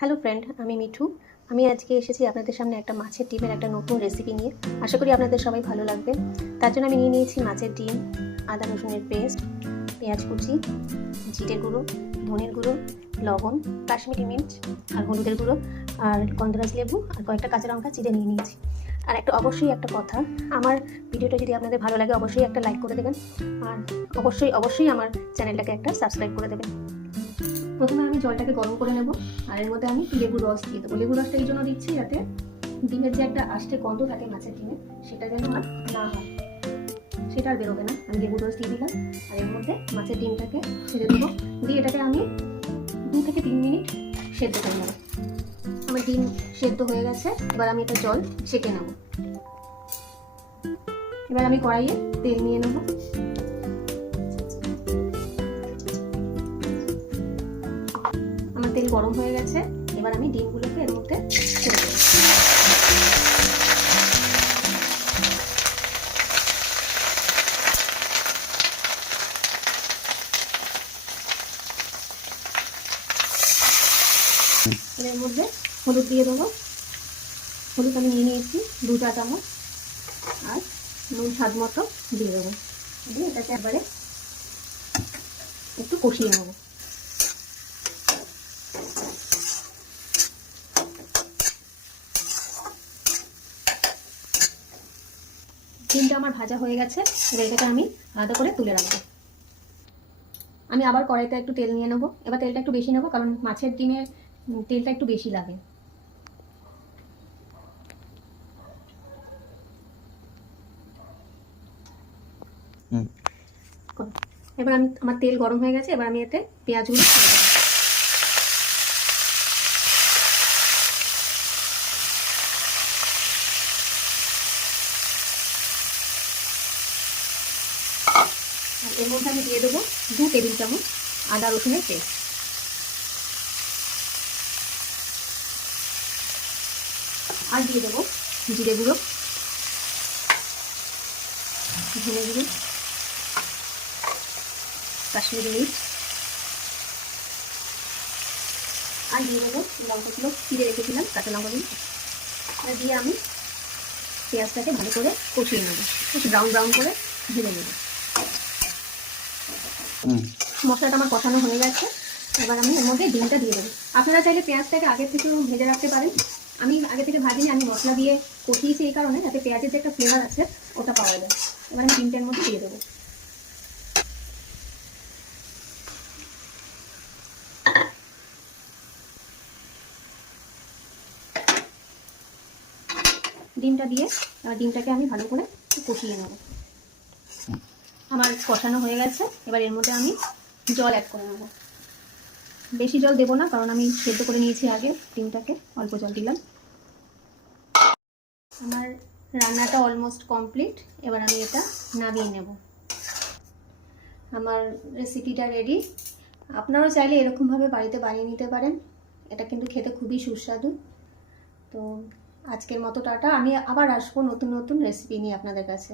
Hello friend, আমি মিঠু। আমি আজকে এসেছি আপনাদের সামনে একটা মাছের ডিমের একটা নতুন রেসিপি নিয়ে। আশা করি আপনাদের সবাই ভালো লাগবে। তার জন্য আমি নিয়ে নিয়েছি মাছের ডিম, আদা রসুনের পেস্ট, পেঁয়াজ কুচি, জিরের গুঁড়ো, ধনের গুঁড়ো, লবণ, কাশ্মীরি মির্চ আর হলুদের গুঁড়ো আর গন্ধরাজ লেবু আর কয়েকটা কাঁচা লঙ্কা চিড়ে নিয়ে নিয়েছি। আর অবশ্যই একটা কথা, আমার ভিডিওটা যদি আপনাদের ভালো লাগে অবশ্যই একটা লাইক করে দেবেন আর অবশ্যই আমার চ্যানেলটাকে একটা সাবস্ক্রাইব করে দেবেন। প্রথমে আমি জলটাকে গরম করে নেব আর এর মধ্যে আমি লেবুর রস দিয়ে দেবো। লেবুর রসটা এই জন্য দিচ্ছি যাতে ডিমের যে একটা আষ্টে গন্ধ থাকে মাছের ডিমে সেটা যেন আর না হয়, সেটা আর বেরোবে না। আমি লেবুর রস দিয়ে দিলাম আর এর মধ্যে মাছের ডিমটাকে ছেড়ে দেবো, দিয়ে এটাকে আমি 2 থেকে 3 মিনিট সেদ্ধ করে নেব। আমার ডিম সেদ্ধ হয়ে গেছে, এবার আমি এটা জল ছেঁকে নেব। এবার আমি কড়াইয়ে তেল নিয়ে নেব। আমার তেল গরম হয়ে গেছে, এবার আমি ডিমগুলোকে এর মধ্যে ছেড়ে দেব। এর মধ্যে হলুদ দিয়ে দেবো। হলুদ আমি নিয়ে নিয়েছি 2 চা চামচ, আর নুন স্বাদ মতো দিয়ে দেবো। দিয়ে এটাকে একবারে একটু কষিয়ে নেবো। ডিমটা আমার ভাজা হয়ে গেছে, এবার এটাকে আমি আলাদা করে তুলে রাখবো। আমি আবার কড়াইতে একটু তেল নিয়ে নেবো। এবার তেলটা একটু বেশি নেবো কারণ মাছের ডিমের তেলটা একটু বেশি লাগে। এবার আমার তেল গরম হয়ে গেছে, এবার আমি এতে পেঁয়াজগুলো ছেড়ে দেবো। আর এর মধ্যে আমি দিয়ে দেবো 2 টেবিল চামচ আদা রসুনের পেস্ট। আর দিয়ে দেবো জিরে গুঁড়ো, ধনে গুঁড়ো, কাশ্মীরি মির্চ, আর দিয়ে দেবো লঙ্কাগুলো চিড়ে রেখেছিলাম, কাঁচা লঙ্কাগুলো। আর দিয়ে আমি পেঁয়াজটাকে ভালো করে কষিয়ে নেবো, ব্রাউন ব্রাউন করে ভেজে নেবো। মশলাটা আমার কষানো হয়ে গেছে, এবার আমি এর মধ্যে ডিমটা দিয়ে দেবো। আপনারা চাইলে পেঁয়াজটাকে আগে থেকে ভেজে রাখতে পারেন। আমি আগে থেকে ভাজিনি, আমি মশলা দিয়ে কষিয়েছি এই কারণে যাতে পেঁয়াজের যে একটা ফ্লেভার আছে ওটা পাওয়া যায়। এবার আমি ডিমটার মধ্যে দিয়ে দেবো। ডিমটা দিয়ে এবার ডিমটাকে আমি ভালো করে কষিয়ে নেব। আমার কষানো হয়ে গেছে, এবার এর মধ্যে আমি জল অ্যাড করে নেব। বেশি জল দেবো না কারণ আমি সেদ্ধ করে নিয়েছি আগে ডিমটাকে, অল্প জল দিলাম। আমার রান্নাটা অলমোস্ট কমপ্লিট, এবার আমি এটা নামিয়ে নেব। আমার রেসিপিটা রেডি। আপনারাও চাইলে এরকমভাবে বাড়িতে বানিয়ে নিতে পারেন, এটা কিন্তু খেতে খুবই সুস্বাদু। তো আজকের মতো টাটা, আমি আবার আসবো নতুন নতুন রেসিপি নিয়ে আপনাদের কাছে।